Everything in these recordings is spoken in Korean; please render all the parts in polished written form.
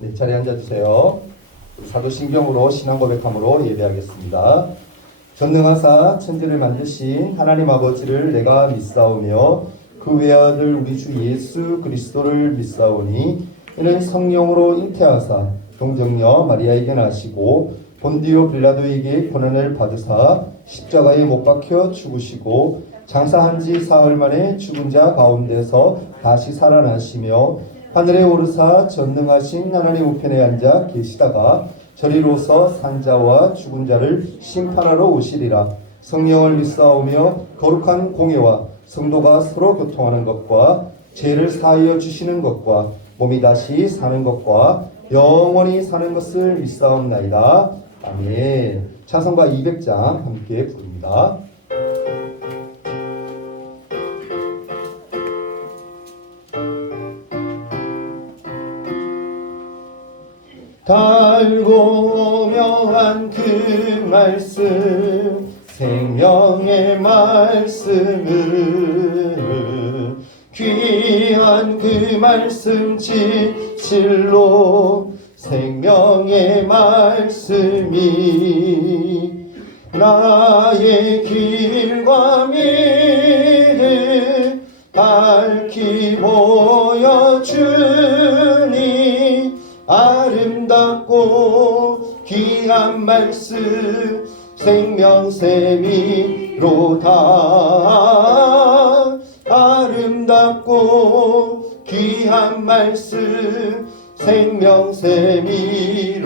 네, 자리에 앉아주세요. 사도신경으로 신앙 고백함으로 예배하겠습니다. 전능하사 천지를 만드신 하나님 아버지를 내가 믿사오며 그 외아들 우리 주 예수 그리스도를 믿사오니 이는 성령으로 잉태하사 동정녀 마리아에게 나시고 본디오 빌라도에게 고난을 받으사 십자가에 못 박혀 죽으시고 장사한 지 사흘 만에 죽은 자 가운데서 다시 살아나시며 하늘에 오르사 전능하신 하나님 우편에 앉아 계시다가 저리로서 산자와 죽은 자를 심판하러 오시리라. 성령을 믿사오며 거룩한 공예와 성도가 서로 교통하는 것과 죄를 사하여 주시는 것과 몸이 다시 사는 것과 영원히 사는 것을 믿사옵나이다. 아멘. 찬송가 200장 함께 부릅니다. 달고 명한 그 말씀 생명의 말씀을 귀한 그 말씀 진실로 생명의 말씀이 나의 길과 미를 밝히 보여주니 아름답고 귀한 말씀 생명샘이로다. 아름답고 귀한 말씀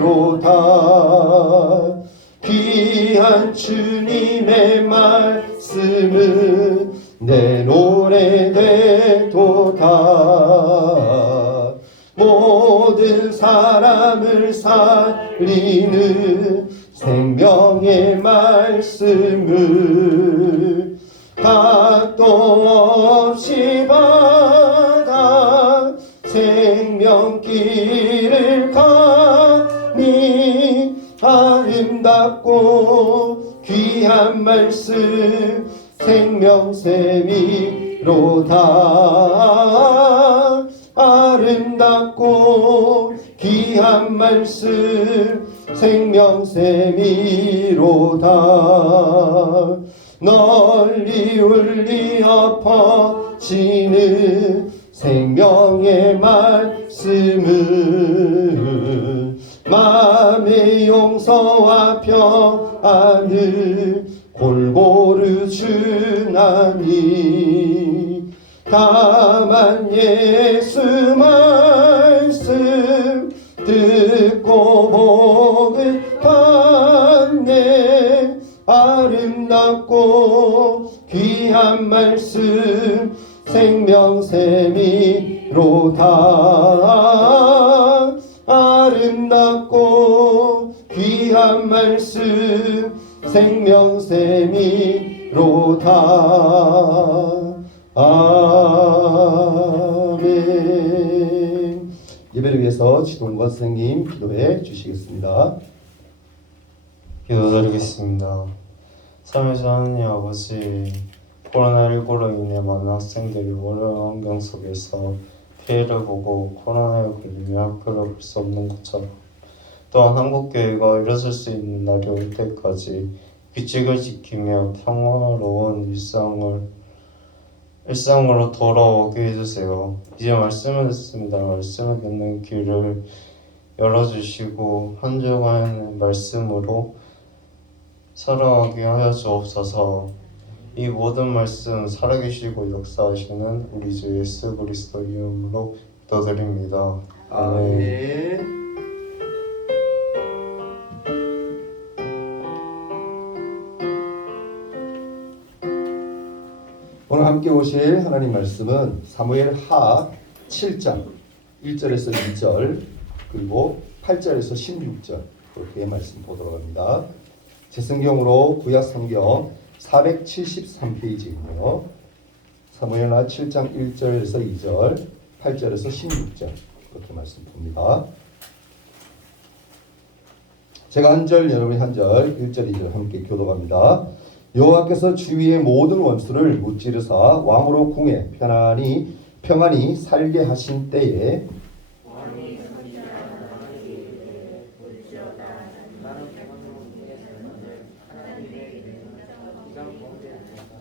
생명샘이로다. 귀한 주님의 말씀은 내 노래 되도다. 모든 사람을 살리는 생명의 말씀을 각도 없이 받아 생명길을 가니 아름답고 귀한 말씀 생명샘이로다. 아름답고 귀한 말씀 생명샘이로다. 널리 울리어 퍼지는 생명의 말씀은 마음의 용서와 평안을 골고루 주나니 다만 예수 말씀 듣고 복을 받네. 아름답고 귀한 말씀 생명샘이로다. 아름답고 귀한 말씀 생명샘이로다. 아멘. 예배를 위해서 지도원과 선생님 기도해 주시겠습니다. 기도드리겠습니다. 삼위신 하나님 아버지, 코로나19로 인해 많은 학생들이 어려운 환경 속에서 피해를 보고 코로나에 걸리며 학교를 갈 수 없는 것처럼 또한 한국교회가 일어설 수 있는 날이 올 때까지 규칙을 지키며 평화로운 일상으로 돌아오게 해주세요. 이제 말씀을 듣습니다. 말씀을 듣는 귀를 열어주시고 한 주간의 말씀으로 살아가게 하여 주옵소서. 이 모든 말씀 살아계시고 역사하시는 우리 주 예수 그리스도 이름으로 기도드립니다. 아멘. 오늘 함께 오실 하나님 말씀은 사무엘 하 7장 1절에서 2절 그리고 8절에서 16절 그렇게 말씀 보도록 합니다. 제 성경으로 구약 성경 473페이지이고요. 사무엘 하 7장 1절에서 2절 8절에서 16절 그렇게 말씀 봅니다. 제가 한 절 여러분이 한 절 1절 2절 함께 교독합니다. 여호와께서 주위의 모든 원수를 무찌르사 왕으로 궁에 평안히 살게 하신 때에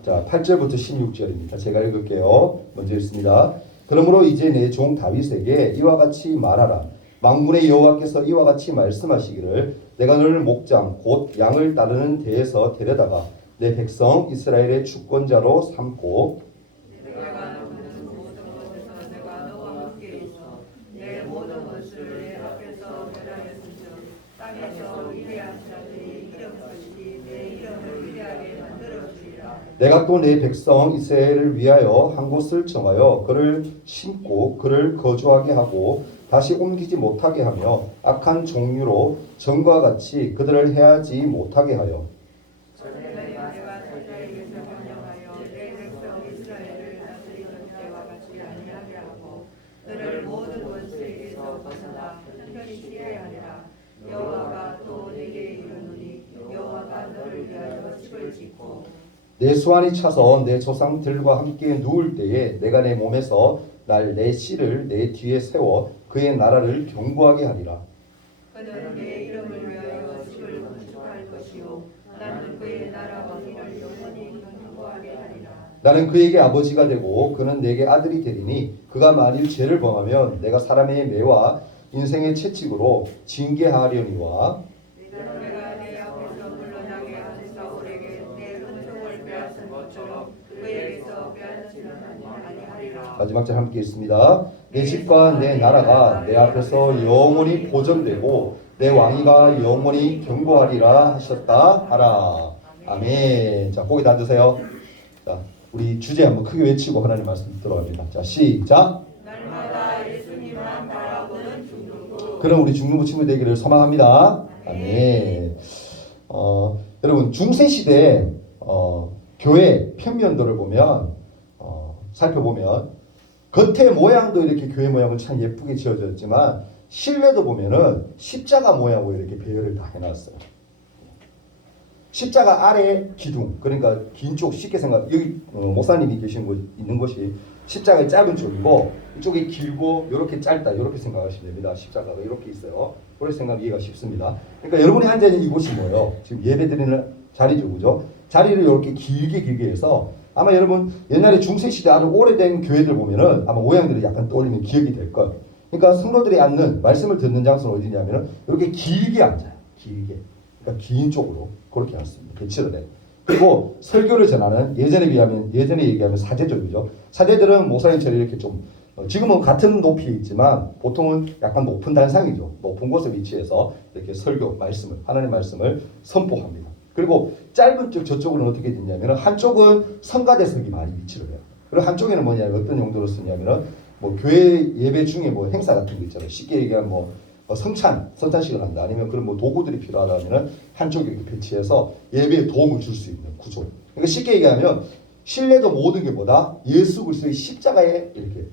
자, 8절부터 16절입니다. 제가 읽을게요. 먼저 읽습니다. 그러므로 이제 내 종 다윗에게 이와 같이 말하라. 만군의 여호와께서 이와 같이 말씀하시기를 내가 너를 목장 곧 양을 따르는 데에서 데려다가 내 백성 이스라엘의 주권자로 삼고 내가 너는 모든 곳에서 내가 너와 함께 있어 내 모든 것을 내 앞에서 멸하였은즉 땅에서 위대한 자들이 이름같이 내 이름을 위대하게 만들어주리라. 내가 또 내 백성 이스라엘을 위하여 한 곳을 정하여 그를 심고 그를 거주하게 하고 다시 옮기지 못하게 하며 악한 종류로 전과 같이 그들을 해하지 못하게 하여 내가 저자에게서 명령하여 내 백성 이스라엘을 다스리는 때와 같이 아니하게 하고 그를 모든 원수에게서 벗어나 편히 피해야 하리라. 여호와가 또 내게 이르노니 여호와가 너를 위하여 집을 짓고 내 수완이 차서 내 조상들과 함께 누울 때에 내가 내 몸에서 날 내 씨를 내 뒤에 세워 그의 나라를 견고하게 하리라. 그는 내 이름을 위하여 집을 건축할 것이요 나는 그의 나라와 이를 영원히 견고하게 하리라. 나는 그에게 아버지가 되고 그는 내게 아들이 되리니 그가 만일 죄를 범하면 내가 사람의 매와 인생의 채찍으로 징계하려니와 내가 내 앞에서 물러나게 한 사울에게 내 은총을 빼앗은 것처럼 그에게서 빼앗지는 아니하리라. 마지막 절 함께 읽습니다. 내 집과 내 나라가 내 앞에서 영원히 보존되고 내 왕위가 영원히 견고하리라 하셨다 하라. 아멘. 자, 고개 다 드세요. 자, 우리 주제 한번 크게 외치고 하나님 말씀 들어갑니다. 자, 시작. 날마다 예수님만 바라보는 중등부. 그럼 우리 중등부 친구 되기를 소망합니다. 아멘. 여러분 중세 시대 교회 평면도를 보면 살펴보면 겉에 모양도 이렇게 교회 모양은 참 예쁘게 지어졌지만 실내도 보면은 십자가 모양으로 이렇게 배열을 다 해놨어요. 십자가 아래 기둥, 그러니까 긴 쪽 쉽게 생각. 여기 목사님이 계신 곳 있는 곳이 십자가의 짧은 쪽이고 이쪽이 길고 이렇게 짧다 이렇게 생각하시면 됩니다. 십자가가 이렇게 있어요. 그렇게 생각 이해가 쉽습니다. 그러니까 여러분이 앉아 있는 이곳이 뭐예요? 지금 예배드리는 자리죠, 그죠? 자리를 이렇게 길게 해서 아마 여러분 옛날에 중세시대 아주 오래된 교회들 보면은 아마 모양들이 약간 떠올리면 기억이 될 거예요. 그러니까 성도들이 앉는 말씀을 듣는 장소는 어디냐면은 이렇게 길게 앉아요. 길게. 그러니까 긴 쪽으로 그렇게 앉습니다. 배치를 해요. 그리고 설교를 전하는 예전에 얘기하면 사제들이죠. 사제들은 목사님처럼 이렇게 좀 지금은 같은 높이에 있지만 보통은 약간 높은 단상이죠. 높은 곳에 위치해서 이렇게 설교 말씀을 하나님의 말씀을 선포합니다. 그리고 짧은 쪽 저쪽으로는 어떻게 되냐면은 한쪽은 성가대석이 많이 위치를 해요. 그리고 한쪽에는 뭐냐면 어떤 용도로 쓰냐면은 뭐 교회 예배 중에 뭐 행사 같은 거 있잖아요. 쉽게 얘기하면 뭐 성찬식을 한다 아니면 그런 뭐 도구들이 필요하다면은 한쪽에 이렇게 배치해서 예배에 도움을 줄 수 있는 구조. 그러니까 쉽게 얘기하면 신뢰도 모든 게 뭐다? 예수 그리스도의 십자가에 이렇게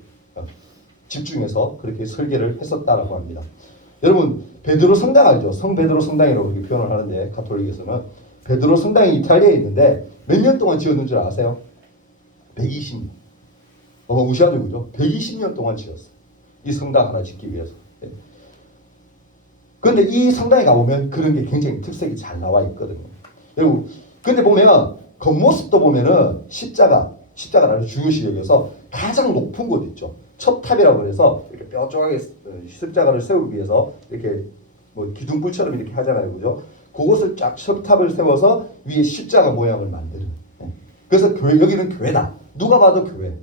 집중해서 그렇게 설계를 했었다라고 합니다. 여러분 베드로 성당 알죠? 성 베드로 성당이라고 그렇게 표현을 하는데 가톨릭에서는 베드로 성당이 이탈리아에 있는데 몇 년 동안 지었는 줄 아세요? 120년. 무시하죠, 그죠? 120년 동안 지었어요. 이 성당 하나 짓기 위해서. 그런데 이 성당에 가보면 그런 게 굉장히 특색이 잘 나와 있거든요. 여러분, 근데 보면 겉모습도 보면은 십자가를 아주 중요시 여겨서 가장 높은 곳 있죠. 첩탑이라고 해서 이렇게 뾰족하게 십자가를 세우기 위해서 이렇게 뭐 기둥불처럼 이렇게 하잖아요, 그죠? 그것을 쫙 첩탑을 세워서 위에 십자가 모양을 만드는. 그래서 여기는 교회다. 누가 봐도 교회.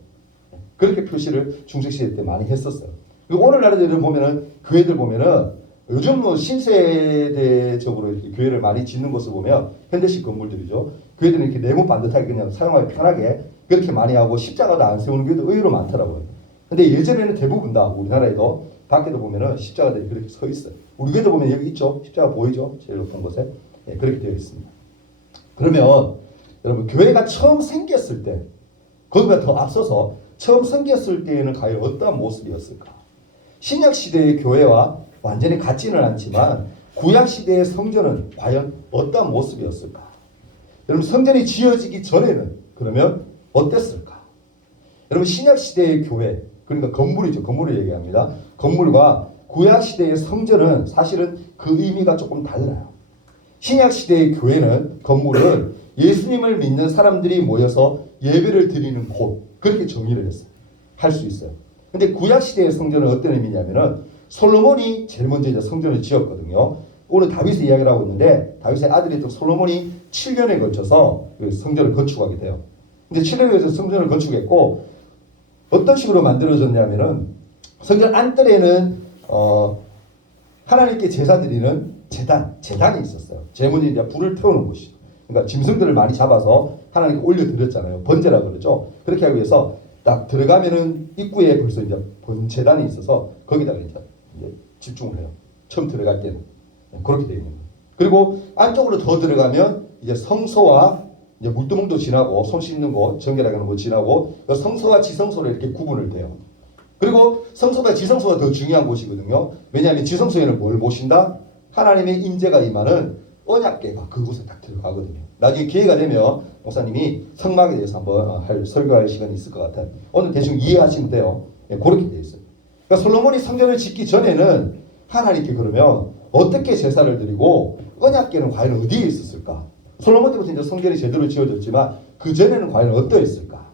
그렇게 표시를 중세시대 때 많이 했었어요. 그리고 오늘날에들 보면은 교회들 보면은 요즘 뭐 신세대적으로 이렇게 교회를 많이 짓는 것을 보면 현대식 건물들이죠. 교회들은 이렇게 네모 반듯하게 그냥 사용하기 편하게 그렇게 많이 하고 십자가도 안 세우는 교회도 의외로 많더라고요. 근데 예전에는 대부분 다 우리나라에도 밖에도 보면은 십자가들이 그렇게 서 있어요. 우리 교회도 보면 여기 있죠. 십자가 보이죠? 제일 높은 곳에. 네, 그렇게 되어 있습니다. 그러면 여러분 교회가 처음 생겼을 때 거기보다 더 앞서서 처음 생겼을 때에는 과연 어떤 모습이었을까? 신약 시대의 교회와 완전히 같지는 않지만 구약 시대의 성전은 과연 어떤 모습이었을까? 여러분 성전이 지어지기 전에는 그러면 어땠을까? 여러분 신약 시대의 교회 그러니까 건물이죠. 건물을 얘기합니다. 건물과 구약 시대의 성전은 사실은 그 의미가 조금 달라요. 신약 시대의 교회는 건물은 예수님을 믿는 사람들이 모여서 예배를 드리는 곳, 그렇게 정의를 했어요. 할 수 있어요. 근데 구약 시대의 성전은 어떤 의미냐면은 솔로몬이 제일 먼저 이제 성전을 지었거든요. 오늘 다윗의 이야기를 하고 있는데 다윗의 아들이었던 솔로몬이 7년에 걸쳐서 그 성전을 건축하게 돼요. 근데 7년에 걸쳐서 성전을 건축했고 어떤 식으로 만들어졌냐면은 성전 안뜰에는 하나님께 제사 드리는 재단이 있었어요. 제문이 이제 불을 태우는 곳이. 그러니까 짐승들을 많이 잡아서 하나님께 올려드렸잖아요. 번제라 그러죠. 그렇게 하기 위해서 딱 들어가면은 입구에 벌써 이제 번제단이 있어서 거기다가 이제 집중을 해요. 처음 들어갈 때는 그렇게 되어 있는 거예요. 그리고 안쪽으로 더 들어가면 이제 성소와 이제 물두멍도 지나고 손 씻는 곳, 정결하게 하는 곳 지나고 성소와 지성소로 이렇게 구분을 돼요. 그리고 성소와 지성소가 더 중요한 곳이거든요. 왜냐하면 지성소에는 뭘 모신다? 하나님의 임재가 임하는 언약궤가 그곳에 딱 들어가거든요. 나중에 기회가 되면 목사님이 성막에 대해서 한번 설교할 시간이 있을 것 같아요. 오늘 대충 이해하시면 돼요. 그렇게 되어 있어요. 그러니까 솔로몬이 성전을 짓기 전에는 하나님께 그러면 어떻게 제사를 드리고 언약궤는 과연 어디에 있었을까? 솔로몬 때부터 이제 성전이 제대로 지어졌지만 그 전에는 과연 어떠했을까?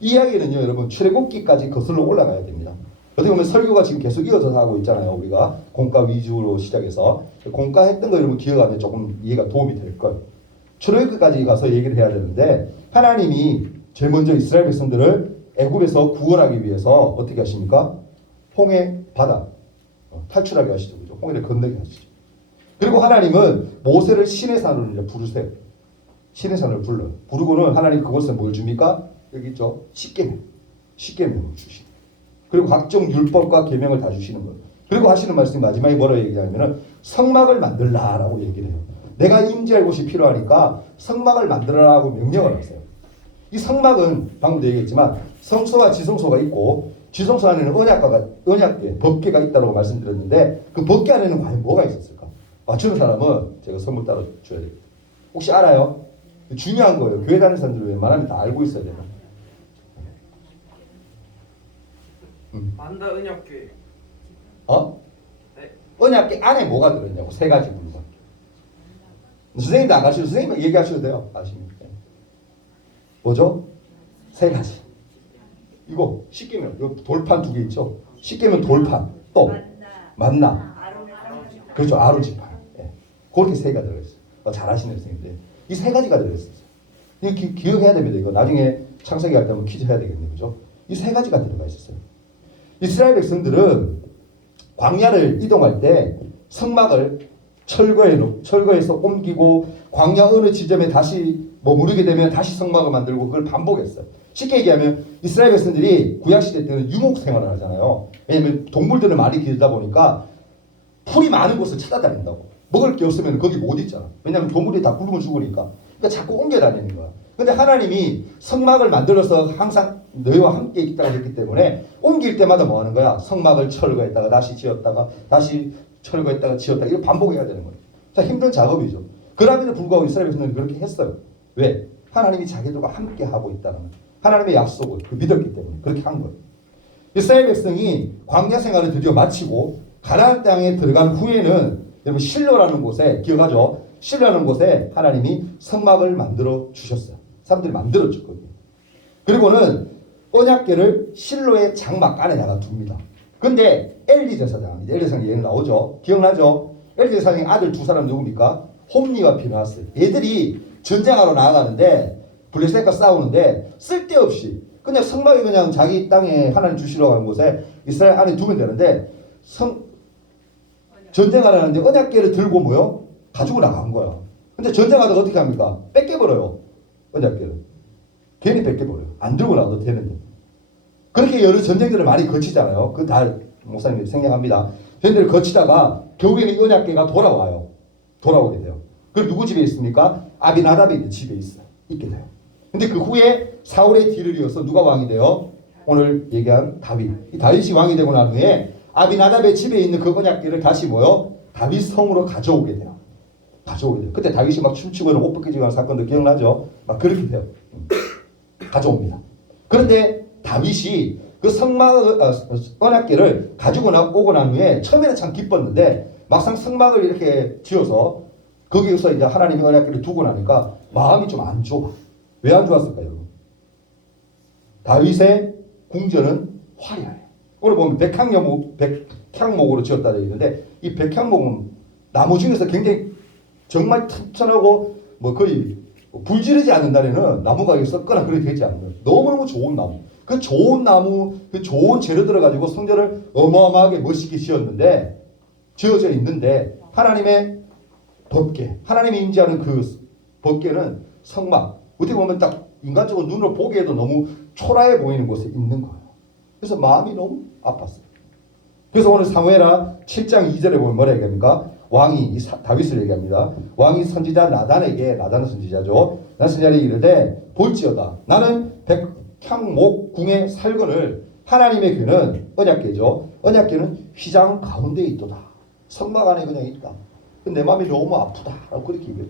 이 이야기는요, 여러분 출애굽기까지 거슬러 올라가야 됩니다. 어떻게 보면 설교가 지금 계속 이어져서 하고 있잖아요. 우리가 공과 위주로 시작해서 공과 했던 거 여러분 기억하면 조금 이해가 도움이 될 거예요. 출애굽기까지 가서 얘기를 해야 되는데 하나님이 제일 먼저 이스라엘 백성들을 애굽에서 구원하기 위해서 어떻게 하십니까? 홍해 바다 탈출하게 하시죠. 그죠? 홍해를 건너게 하시죠. 그리고 하나님은 모세를 시내산으로 이제 부르세요. 시내산을 불러요. 부르고는 하나님 그곳에 뭘 줍니까? 여기 있죠. 십계명을 주시는. 그리고 각종 율법과 계명을 다 주시는 거예요. 그리고 하시는 말씀이 마지막에 뭐라고 얘기하냐면은 성막을 만들라라고 얘기를 해요. 내가 임재할 곳이 필요하니까 성막을 만들어라고 명령을 하세요. 이 성막은 방금도 얘기했지만 성소와 지성소가 있고 지성소 안에는 언약궤, 법궤가 있다고 말씀드렸는데 그 법궤 안에는 과연 뭐가 있었을까? 맞추는 사람은 제가 선물 따로 줘야 됩니다. 혹시 알아요? 중요한 거예요. 교회 다니는 사람들은 웬만하면 다 알고 있어야 돼요. 만다 언약궤. 네. 언약궤 안에 뭐가 들어있냐고 세 가지 물건. 선생님도 안 가시죠? 선생님 얘기하셔도 돼요. 아시면. 뭐죠? 세 가지. 이거 십계명. 요 돌판 2개 있죠? 십계명 돌판. 또 만나. 그렇죠. 아론지판. 예. 그렇게 세 가지가 들어있어요. 잘하시네요, 선생님들. 이 세 가지가 들어있어요. 이거 기억해야 됩니다. 이거 나중에 창세기 할 때 한번 퀴즈 해야 되겠네요. 그죠? 이 세 가지가 들어가 있었어요. 이스라엘 백성들은 광야를 이동할 때 성막을 철거해서 옮기고 광야 어느 지점에 다시 머무르게 되면 다시 성막을 만들고 그걸 반복했어요. 쉽게 얘기하면 이스라엘 백성들이 구약시대 때는 유목 생활을 하잖아요. 왜냐하면 동물들을 많이 기르다 보니까 풀이 많은 곳을 찾아다닌다고. 먹을 게 없으면 거기 못 있잖아. 왜냐하면 동물이 다 굶어 죽으니까. 그러니까 자꾸 옮겨 다니는 거야. 근데 하나님이 성막을 만들어서 항상 너희와 함께 있다고 했기 때문에 옮길 때마다 뭐 하는 거야? 성막을 철거했다가 다시 지었다가 다시 철거했다가 지었다가 이거 반복해야 되는 거예요. 자, 힘든 작업이죠. 그럼에도 불구하고 이스라엘 백성들은 그렇게 했어요. 왜? 하나님이 자기들과 함께 하고 있다는 거예요. 하나님의 약속을 믿었기 때문에 그렇게 한 거예요. 이스라엘 백성이 광야 생활을 드디어 마치고 가나안 땅에 들어간 후에는 여러분 실로라는 곳에 기억하죠? 실로라는 곳에 하나님이 성막을 만들어 주셨어요. 사람들이 만들어 줬거든요. 그리고는 언약궤를 실로의 장막 안에다가 둡니다. 근데 엘리 제사장, 엘리 제사장이 얘기 나오죠? 기억나죠? 엘리 제사장의 아들 2사람 누굽니까? 홈니와 피나스. 얘들이 전쟁하러 나아가는데 블레셋과 싸우는데 쓸데없이 그냥 성막에 그냥 자기 땅에 하나님 주시러 가는 곳에 이스라엘 안에 두면 되는데 전쟁하러 가는데 언약궤를 들고 뭐요? 가지고 나간 거야. 근데 전쟁하다가 어떻게 합니까? 뺏겨버려요. 언약궤를. 괜히 뺏겨버려요. 안 들고 나도 되는데. 그렇게 여러 전쟁들을 많이 거치잖아요. 그건 다 목사님이 생략합니다. 전쟁을 거치다가 결국에는 이 언약궤가 돌아와요. 돌아오게 돼요. 그럼 누구 집에 있습니까? 아비나답의 집에 있게 돼요. 근데 그 후에 사울의 뒤를 이어서 누가 왕이 돼요? 오늘 얘기한 다윗. 이 다윗이 왕이 되고 난 후에 아비나답의 집에 있는 그 언약궤를 다시 뭐요? 다윗 성으로 가져오게 돼요. 그때 다윗이 막 춤추고 옷 벗기고 하는 사건도 기억나죠? 막 그렇게 돼요. 가져옵니다. 그런데 다윗이 그 언약궤를 가지고 오고 난 후에 처음에는 참 기뻤는데 막상 성막을 이렇게 지어서 거기에서 이제 하나님의 언약궤를 두고 나니까 마음이 좀 안 좋아. 왜 안 좋았을까요? 다윗의 궁전은 화려해. 오늘 보면 백향목으로 지었다 되어 있는데 이 백향목은 나무 중에서 굉장히 정말 튼튼하고 뭐 거의 불 지르지 않는 날에는 나무가 썩거나 그렇게 되지 않는 거예요. 너무너무 좋은 나무. 그 좋은 나무, 그 좋은 재료들을 가지고 성전을 어마어마하게 멋있게 지어져 있는데 하나님의 법궤, 하나님이 임재하는 그 법궤는 성막, 어떻게 보면 딱 인간적으로 눈으로 보기에도 너무 초라해 보이는 곳에 있는 거예요. 그래서 마음이 너무 아팠어요. 그래서 오늘 사무엘하 7장 2절에 보면 뭐라 얘기합니까? 왕이 다윗을 얘기합니다. 왕이 선지자 나단은 선지자죠. 나단 선지자에게 이르되 볼지어다 나는 백향목 궁에 살거늘 하나님의 궤는 언약궤죠. 언약궤는 휘장 가운데 있도다. 성막 안에 그냥 있다. 내 마음이 너무 아프다라고 그렇게 얘기해요.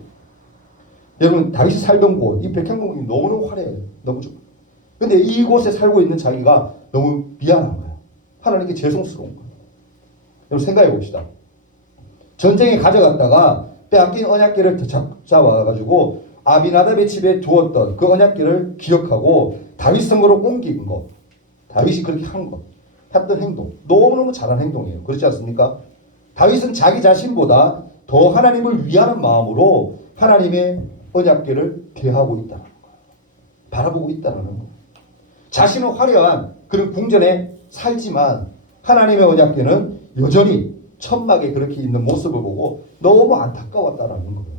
여러분 다윗이 살던 곳, 이 백향목이 너무너무 화려해요. 너무 좋아. 근데 이곳에 살고 있는 자기가 너무 미안한 거예요. 하나님께 죄송스러운 거예요. 여러분 생각해 봅시다. 전쟁에 가져갔다가 빼앗긴 언약궤를 잡아가지고 아비나답의 집에 두었던 그 언약궤를 기억하고 다윗 성으로 옮긴 것. 다윗이 그렇게 했던 행동. 너무너무 잘한 행동이에요. 그렇지 않습니까? 다윗은 자기 자신보다 더 하나님을 위하는 마음으로 하나님의 언약궤를 대하고 있다는 거예요. 바라보고 있다는 거예요. 자신은 화려한 그런 궁전에 살지만 하나님의 언약궤는 여전히 천막에 그렇게 있는 모습을 보고 너무 안타까웠다라는 거예요.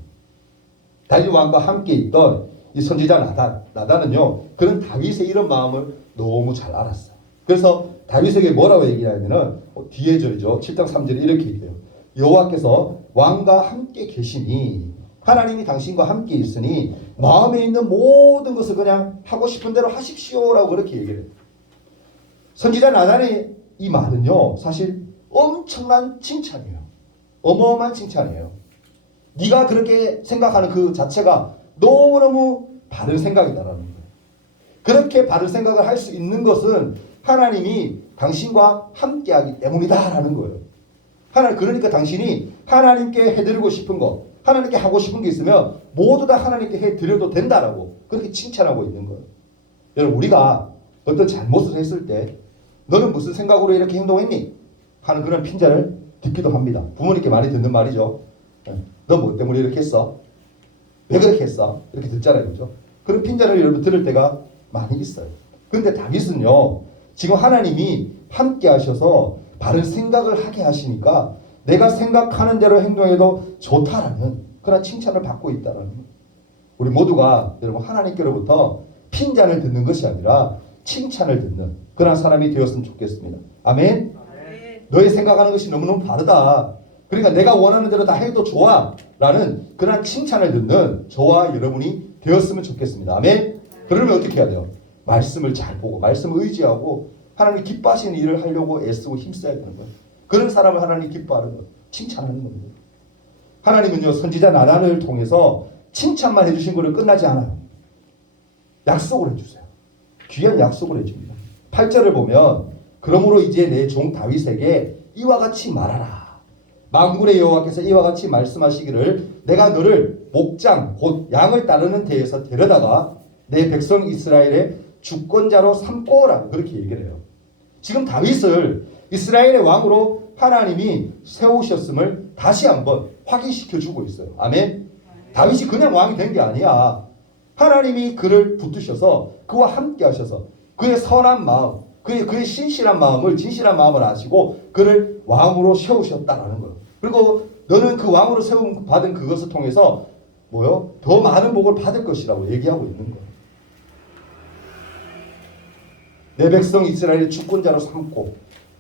다윗 왕과 함께 있던 이 선지자 나단은요, 그런 다윗의 이런 마음을 너무 잘 알았어요. 그래서 다윗에게 뭐라고 얘기하냐면은 뒤에 절이죠. 7장 3절에 이렇게 얘기해요. 여호와께서 왕과 함께 계시니 하나님이 당신과 함께 있으니 마음에 있는 모든 것을 그냥 하고 싶은 대로 하십시오라고 그렇게 얘기를 해요. 선지자 나단의 이 말은요, 사실 엄청난 칭찬이에요. 어마어마한 칭찬이에요. 네가 그렇게 생각하는 그 자체가 너무너무 바른 생각이다라는 거예요. 그렇게 바른 생각을 할 수 있는 것은 하나님이 당신과 함께하기 때문이다라는 거예요. 그러니까 당신이 하나님께 해드리고 싶은 것, 하나님께 하고 싶은 게 있으면 모두 다 하나님께 해드려도 된다라고 그렇게 칭찬하고 있는 거예요. 여러분 우리가 어떤 잘못을 했을 때 너는 무슨 생각으로 이렇게 행동했니? 하는 그런 핀잔을 듣기도 합니다. 부모님께 많이 듣는 말이죠. 너 뭐 때문에 이렇게 했어? 왜 그렇게 했어? 이렇게 듣잖아요. 그렇죠? 그런 핀잔을 여러분 들을 때가 많이 있어요. 그런데 다윗은요, 지금 하나님이 함께 하셔서 바른 생각을 하게 하시니까 내가 생각하는 대로 행동해도 좋다라는 그런 칭찬을 받고 있다라는 거예요. 우리 모두가 여러분 하나님께로부터 핀잔을 듣는 것이 아니라 칭찬을 듣는 그런 사람이 되었으면 좋겠습니다. 아멘? 너의 생각하는 것이 너무너무 바르다. 그러니까 내가 원하는 대로 다 해도 좋아 라는 그런 칭찬을 듣는 저와 여러분이 되었으면 좋겠습니다. 아멘? 그러면 어떻게 해야 돼요? 말씀을 잘 보고 말씀을 의지하고 하나님 기뻐하시는 일을 하려고 애쓰고 힘써야 되는 거예요. 그런 사람을 하나님 기뻐하는 거예요. 칭찬하는 겁니다. 하나님은요, 선지자 나단을 통해서 칭찬만 해주신 거를 끝나지 않아요. 약속을 해주세요. 귀한 약속을 해줍니다. 8절을 보면 그러므로 이제 내 종 다윗에게 이와 같이 말하라. 만군의 여호와께서 이와 같이 말씀하시기를 내가 너를 목장 곧 양을 따르는 데에서 데려다가 내 백성 이스라엘의 주권자로 삼고라고 그렇게 얘기를 해요. 지금 다윗을 이스라엘의 왕으로 하나님이 세우셨음을 다시 한번 확인시켜 주고 있어요. 아멘. 다윗이 그냥 왕이 된 게 아니야. 하나님이 그를 붙드셔서 그와 함께 하셔서 그의 선한 마음, 그의 신실한 마음을 진실한 마음을 아시고 그를 왕으로 세우셨다라는 거예요. 그리고 너는 그 왕으로 세움 받은 그것을 통해서 더 많은 복을 받을 것이라고 얘기하고 있는 거예요. 내 백성 이스라엘의 주권자로 삼고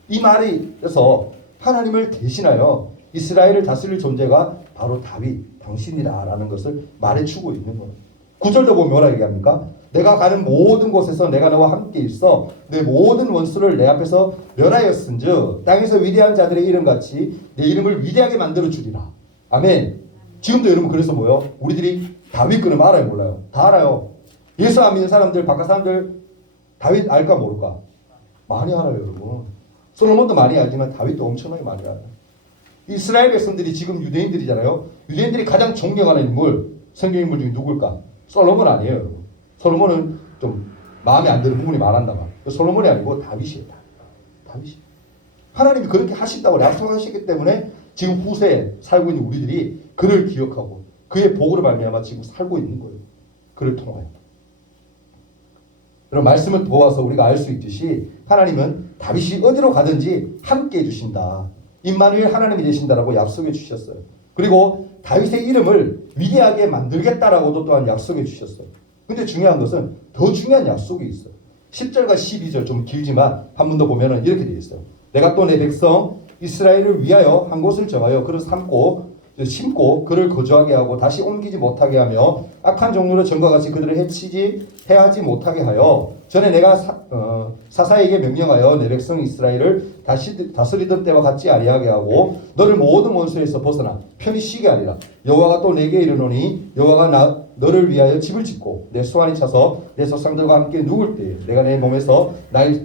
이 말에서 하나님을 대신하여 이스라엘을 다스릴 존재가 바로 다윗 당신이다라는 것을 말해주고 있는 거예요. 9절도 보면 뭐라 얘기합니까? 내가 가는 모든 곳에서 내가 너와 함께 있어 내 모든 원수를 내 앞에서 멸하였은즉 땅에서 위대한 자들의 이름같이 내 이름을 위대하게 만들어 주리라. 아멘. 지금도 여러분 그래서 우리들이 다윗 그럼 알아요 몰라요? 다 알아요. 예수 안 믿는 사람들 바깥 사람들 다윗 알까 모를까? 많이 알아요 여러분. 솔로몬도 많이 알지만 다윗도 엄청나게 많이 알아요. 이스라엘 백성들이 지금 유대인들이잖아요. 유대인들이 가장 존경하는 인물, 성경 인물 중에 누굴까? 솔로몬 아니에요, 여러분. 솔로몬은 좀 마음에 안 드는 부분이 많았나봐. 솔로몬이 아니고 다윗이에요. 다윗이. 하나님이 그렇게 하신다고 약속하셨기 때문에 지금 후세에 살고 있는 우리들이 그를 기억하고 그의 복으로 말미암아 지금 살고 있는 거예요. 그를 통하여. 그런 말씀을 보아서 우리가 알 수 있듯이 하나님은 다윗이 어디로 가든지 함께 해주신다. 임마누엘 하나님이 되신다라고 약속해 주셨어요. 그리고 다윗의 이름을 위대하게 만들겠다라고도 또한 약속해 주셨어요. 근데 중요한 것은 더 중요한 약속이 있어요. 10절과 12절 좀 길지만 한 번 더 보면은 이렇게 되어 있어요. 내가 또 내 백성 이스라엘을 위하여 한 곳을 정하여 그를 심고 그를 거주하게 하고 다시 옮기지 못하게 하며 악한 종류로 전과 같이 그들을 해하지 못하게 하여 전에 내가 사사에게 명령하여 내 백성 이스라엘을 다시 다스리던 때와 같지 아니하게 하고 너를 모든 원수에서 벗어나 편히 쉬게 하리라. 여호와가 또 내게 이르노니 여호와가 너를 위하여 집을 짓고 내 수완이 차서 내 조상들과 함께 누울 때에 내가 내 몸에서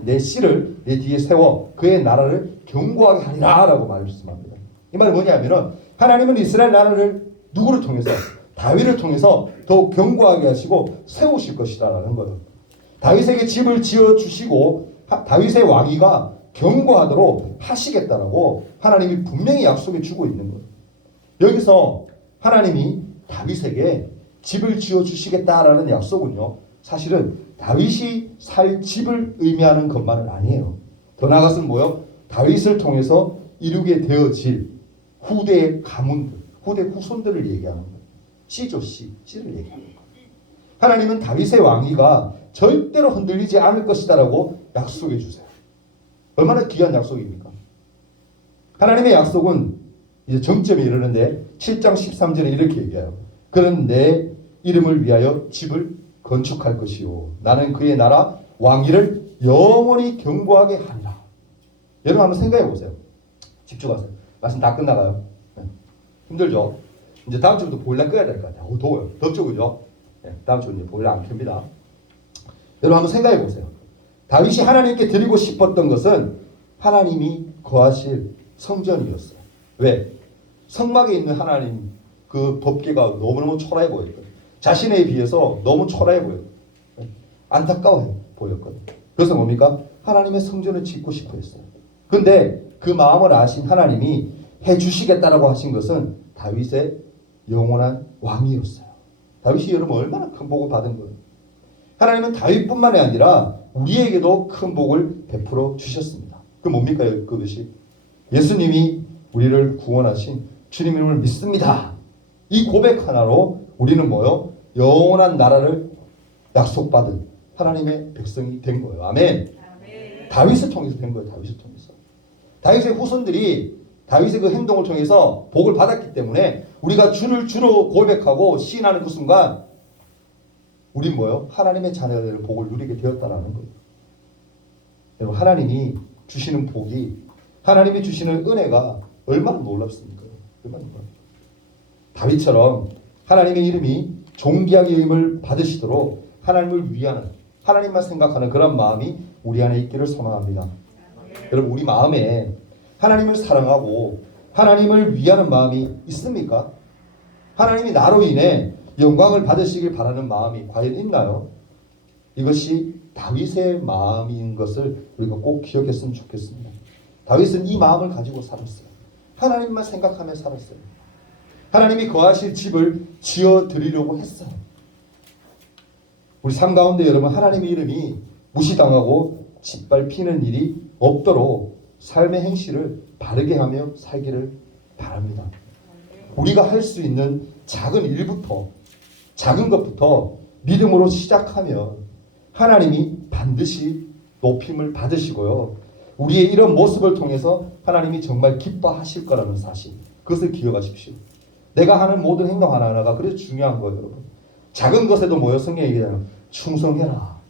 내 씨를 내 뒤에 세워 그의 나라를 견고하게 하리라 라고 말씀합니다. 이 말은 뭐냐면은 하나님은 이스라엘 나라를 누구를 통해서? 다윗을 통해서 더욱 견고하게 하시고 세우실 것이다라는 거예요. 다윗에게 집을 지어주시고 다윗의 왕위가 견고하도록 하시겠다라고 하나님이 분명히 약속해 주고 있는 거예요. 여기서 하나님이 다윗에게 집을 지어주시겠다라는 약속은요, 사실은 다윗이 살 집을 의미하는 것만은 아니에요. 더 나아가서는 뭐요? 다윗을 통해서 이루게 되어질 후대의 가문들, 후대 후손들을 얘기하는 거예요. 씨죠, 씨를 얘기하는 거예요. 하나님은 다윗의 왕위가 절대로 흔들리지 않을 것이다라고 약속해 주세요. 얼마나 귀한 약속입니까? 하나님의 약속은 이제 정점에 이르는데 7장 13절에 이렇게 얘기해요. 그는 내 이름을 위하여 집을 건축할 것이요 나는 그의 나라 왕위를 영원히 견고하게 하리라. 여러분 한번 생각해 보세요. 집중하세요. 말씀 다 끝나가요. 네. 힘들죠? 이제 다음 주부터 보일러 끄야 될 것 같아요. 더워요. 덥죠, 그죠? 네. 다음 주는 이제 보일러 안 켭니다. 여러분 한번 생각해 보세요. 다윗이 하나님께 드리고 싶었던 것은 하나님이 거하실 성전이었어요. 왜? 성막에 있는 하나님 그 법궤가 너무너무 초라해 보였거든요. 자신에 비해서 너무 초라해 보였거든요. 안타까워 보였거든요. 그래서 뭡니까? 하나님의 성전을 짓고 싶어 했어요. 근데 그 마음을 아신 하나님이 해주시겠다라고 하신 것은 다윗의 영원한 왕이었어요. 다윗이 여러분 얼마나 큰 복을 받은 거예요. 하나님은 다윗뿐만이 아니라 우리에게도 큰 복을 베풀어 주셨습니다. 그 뭡니까 그것이? 예수님이 우리를 구원하신 주님 이름을 믿습니다. 이 고백 하나로 우리는 뭐요? 영원한 나라를 약속받은 하나님의 백성이 된 거예요. 아멘. 다윗을 통해서 된 거예요. 다윗을 통해서. 다윗의 후손들이 다윗의 그 행동을 통해서 복을 받았기 때문에 우리가 주를 주로 고백하고 시인하는 그 순간 우린 뭐예요? 하나님의 자녀들의 복을 누리게 되었다라는 거예요. 여러분 하나님이 주시는 복이 하나님이 주시는 은혜가 얼마나 놀랍습니까? 얼마나 놀랍습니까? 다윗처럼 하나님의 이름이 존귀하게 여김을 받으시도록 하나님을 위하는 하나님만 생각하는 그런 마음이 우리 안에 있기를 소망합니다. 여러분 우리 마음에 하나님을 사랑하고 하나님을 위하는 마음이 있습니까? 하나님이 나로 인해 영광을 받으시길 바라는 마음이 과연 있나요? 이것이 다윗의 마음인 것을 우리가 꼭 기억했으면 좋겠습니다. 다윗은 이 마음을 가지고 살았어요. 하나님만 생각하며 살았어요. 하나님이 거하실 집을 지어드리려고 했어요. 우리 삶 가운데 여러분 하나님의 이름이 무시당하고 짓밟히는 일이 없도록 삶의 행실을 바르게 하며 살기를 바랍니다. 우리가 할 수 있는 작은 일부터 작은 것부터 믿음으로 시작하면 하나님이 반드시 높임을 받으시고요. 우리의 이런 모습을 통해서 하나님이 정말 기뻐하실 거라는 사실 그것을 기억하십시오. 내가 하는 모든 행동 하나하나가 그래서 중요한 거예요. 여러분. 작은 것에도 뭐요? 성경이 얘기하잖아요. 충성해라.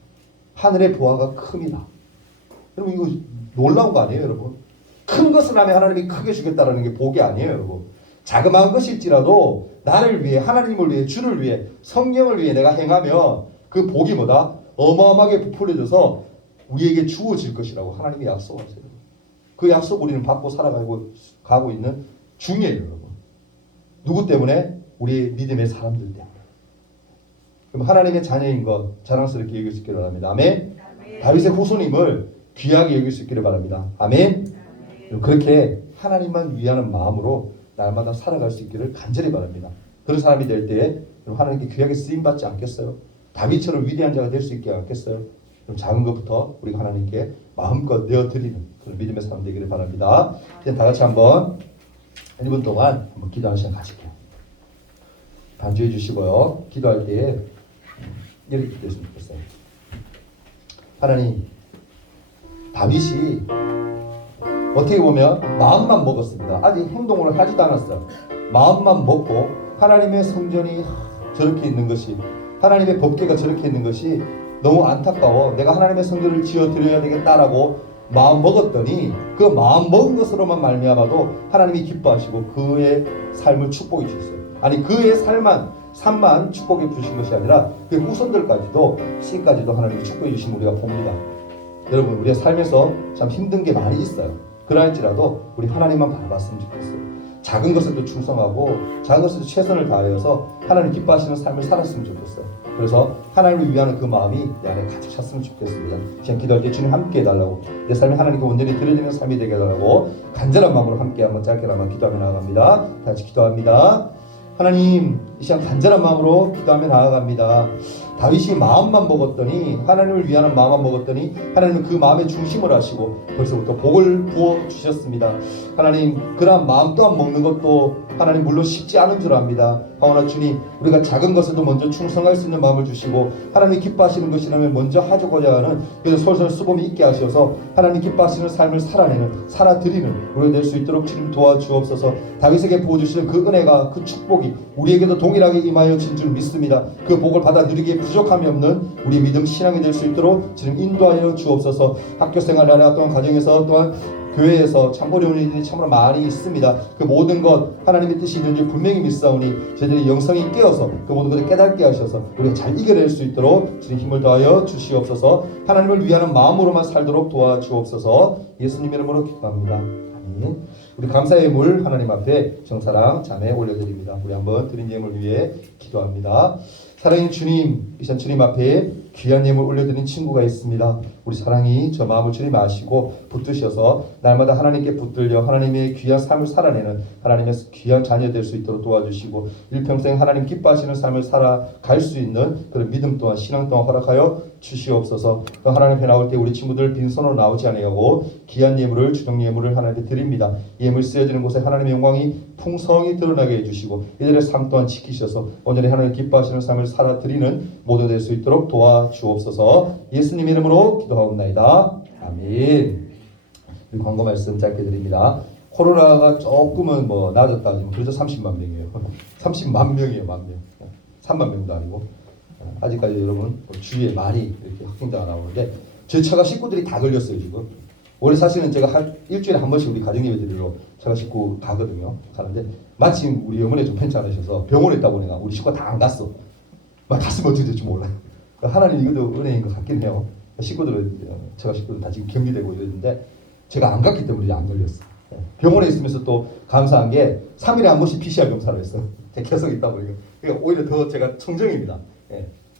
하늘의 보화가 큼이다. 여러분 이거 놀라운 거 아니에요, 여러분? 큰 것을 하면 하나님이 크게 주겠다라는 게 복이 아니에요, 여러분. 자그마한 것일지라도 나를 위해, 하나님을 위해, 주를 위해, 성령을 위해 내가 행하면 그 복이 뭐다? 어마어마하게 부풀려져서 우리에게 주어질 것이라고 하나님이 약속하세요. 그 약속 우리는 받고 살아가고 있는 중요해요, 여러분. 누구 때문에? 우리 믿음의 사람들 때문에. 그럼 하나님의 자녀인 것 자랑스럽게 여길 수 있기를 바랍니다. 아멘. 다윗의 후손임을 귀하게 여길 수 있기를 바랍니다. 아멘. 그렇게 하나님만 위하는 마음으로 날마다 살아갈 수 있기를 간절히 바랍니다. 그런 사람이 될 때에 하나님께 귀하게 쓰임받지 않겠어요? 다윗처럼 위대한 자가 될 수 있게 않겠어요? 그럼 작은 것부터 우리가 하나님께 마음껏 내어드리는 그런 믿음의 사람 되기를 바랍니다. 이제 다 같이 한번 1분 동안 한번 기도하는 시간 가질게요. 반주해 주시고요. 기도할 때에 이렇게 기도했으면 좋겠어요. 하나님, 다윗이 어떻게 보면 마음만 먹었습니다. 아직 행동을 하지도 않았어요. 마음만 먹고 하나님의 성전이 저렇게 있는 것이, 하나님의 법궤가 저렇게 있는 것이 너무 안타까워. 내가 하나님의 성전을 지어드려야 되겠다라고 마음 먹었더니 그 마음 먹은 것으로만 말미암아도 하나님이 기뻐하시고 그의 삶을 축복해 주셨어요. 아니, 그의 삶만 축복해 주신 것이 아니라 그 후손들까지도 씨까지도 하나님이 축복해 주신 우리가 봅니다. 여러분, 우리의 삶에서 참 힘든 게 많이 있어요. 그러할지라도 우리 하나님만 바라봤으면 좋겠어요. 작은 것에도 충성하고 작은 것에도 최선을 다하여서 하나님 기뻐하시는 삶을 살았으면 좋겠어요. 그래서 하나님을 위하는 그 마음이 내 안에 가득 찼으면 좋겠습니다. 그냥 기도할 때 주님 함께 해달라고, 내 삶이 하나님께 온전히 드려지는 삶이 되게 해달라고 간절한 마음으로 함께 한번 짧게나마 기도하며 나아갑니다. 다 같이 기도합니다. 하나님, 이 시간 간절한 마음으로 기도하며 나아갑니다. 다윗이 마음만 먹었더니, 하나님을 위하는 마음만 먹었더니 하나님은 그 마음의 중심을 하시고 벌써부터 복을 부어 주셨습니다. 하나님, 그러한 마음 또한 먹는 것도 하나님 물론 쉽지 않은 줄 압니다. 하오나 주님, 우리가 작은 것에도 먼저 충성할 수 있는 마음을 주시고 하나님 기뻐하시는 것이라면 먼저 하고자 하는 그래서 솔솔 수범이 있게 하셔서 하나님 기뻐하시는 삶을 살아드리는 우리가 될 수 있도록 주님 도와주옵소서. 다윗에게 부어주시는 그 은혜가, 그 축복이 우리에게도 동일하게 임하여 진 줄 믿습니다. 그 복을 받아 누리기에 부족함이 없는 우리 믿음 신앙이 될 수 있도록 주님 인도하여 주옵소서. 학교생활 나라 또한 가정에서 또한 교회에서 참 어려운 일이 참으로 많이 있습니다. 그 모든 것 하나님의 뜻이 있는지 분명히 믿사오니 저희들이 영성이 깨어서 그 모든 것을 깨닫게 하셔서 우리가 잘 이겨낼 수 있도록 주님 힘을 더하여 주시옵소서. 하나님을 위하는 마음으로만 살도록 도와주옵소서. 예수님 이름으로 기도합니다. 아멘. 우리 감사의 물 하나님 앞에 정사랑 자매 올려드립니다. 우리 한번 드린 예물 위해 기도합니다. 사랑하는 주님, 이 시간 주님 앞에 귀한 예물 올려드린 친구가 있습니다. 우리 사랑이 저 마음을 주님 아시고 붙드셔서 날마다 하나님께 붙들려 하나님의 귀한 삶을 살아내는 하나님의 귀한 자녀 될 수 있도록 도와주시고 일평생 하나님 기뻐하시는 삶을 살아갈 수 있는 그런 믿음 또한 신앙 또한 허락하여 주시옵소서. 하나님 앞에 나올 때 우리 친구들 빈손으로 나오지 아니하고 귀한 예물을, 주정 예물을 하나님께 드립니다. 예물 쓰여지는 곳에 하나님의 영광이 풍성히 드러나게 해주시고 이들의 삶 또한 지키셔서 온전히 하나님 기뻐하시는 삶을 살아드리는 모두 될 수 있도록 도와주옵소서. 예수님 이름으로 기도하옵나이다. 아멘. 광고 말씀 짧게 드립니다. 코로나가 조금은 나아졌다 지금 그래도 30만 명이에요. 30만 명이에요. 1만 명. 3만 명도 아니고 아직까지 여러분 주위에 많이 이렇게 확진자가 나오는데 제 처가 식구들이 다 걸렸어요 지금. 원래 사실은 제가 일주일에 한 번씩 우리 가정예배 드리러 처가 식구 가거든요. 가는데 마침 우리 어머니 좀 괜찮으셔서 병원에 있다 보니까 우리 식구가 다 안 갔어. 막 갔으면 어떻게 될지 몰라요. 하나님 이것도 은혜인 것 같긴 해요. 식구들은 제가 식구들 다 지금 격리되고 이랬는데 제가 안 갔기 때문에 안 걸렸어. 병원에 있으면서 또 감사한 게 3일에 한 번씩 PCR 검사를 했어요. 제 계속 있다 보니까 그러니까 오히려 더 제가 청정입니다.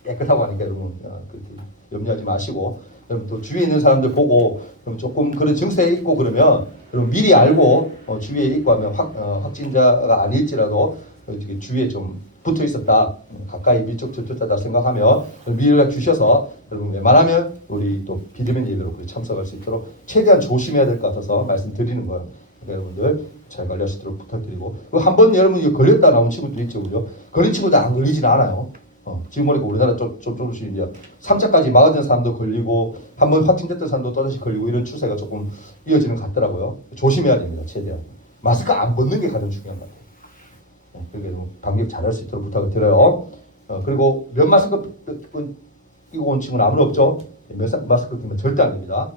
깨끗하고 하니까 여러분 그렇게 염려하지 마시고 그럼 또 주위에 있는 사람들 보고 그럼 조금 그런 증세 있고 그러면 그럼 미리 알고 주위에 있고 하면 확진자가 아닐지라도 주위에 좀 붙어 있었다, 가까이 밀접 접촉자다 생각하면 미리 연락 주셔서 여러분 웬만하면 우리 또 비대면 예배로 참석할 수 있도록 최대한 조심해야 될 것 같아서 말씀드리는 거예요. 그러니까 여러분들 잘 관리하시도록 부탁드리고 한 번 여러분 이거 걸렸다 나온 친구들 있죠, 그죠? 걸린 친구들 안 걸리진 않아요. 지금 보니까 우리나라 조금씩 이제 3차까지 막아든 사람도 걸리고 한 번 확진됐던 사람도 또다시 걸리고 이런 추세가 조금 이어지는 것 같더라고요. 조심해야 됩니다, 최대한. 마스크 안 벗는 게 가장 중요한 것 같아요. 그러니까 방역 잘할 수 있도록 부탁을 드려요. 그리고 면 마스크 끼고 온 친구는 아무도 없죠. 면 마스크 끼면 절대 안 됩니다.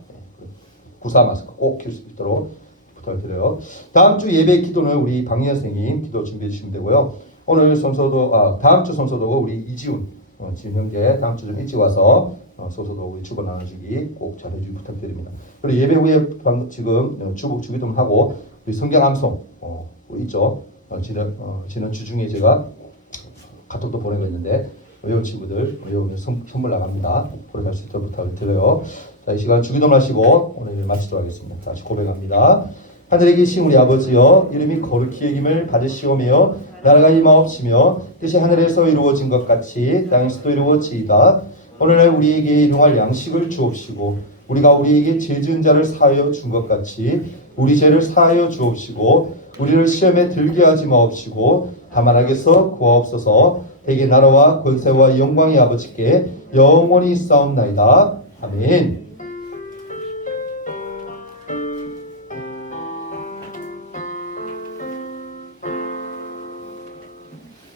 구사 마스크 꼭 낄 수 있도록 부탁을 드려요. 다음 주 예배 기도는 우리 박예현 선생님 기도 준비해 주시면 되고요. 오늘 성서도 다음 주 성서도 우리 이지훈 지금 형제 다음 주 좀 일찍 와서 성서도 우리 주보 나눠주기 꼭 잘해주기 부탁드립니다. 그리고 예배 후에 지금 주복 주기도 하고 우리 성경 암송 있죠. 지난 주 중에 제가 카톡도 보내고 있는데 어려운 친구들 어려우면 선물 나갑니다. 보러 갈 수 있도록 부탁을 드려요. 자, 이 시간 주기도하시고 오늘 마치도록 하겠습니다. 다시 고백합니다. 하늘에 계신 우리 아버지여, 이름이 거룩히 여김을 받으시오며 나라가 임하옵시며 뜻이 하늘에서 이루어진 것 같이 땅에서도 이루어지이다. 오늘날 우리에게 일용할 양식을 주옵시고 우리가 우리에게 죄 지은 자를 사하여 준 것 같이 우리 죄를 사하여 주옵시고 우리를 시험에 들게 하지 마옵시고 다만 악에서 구하옵소서. 대개 나라와 권세와 영광이 아버지께 영원히 있사옵나이다. 아멘.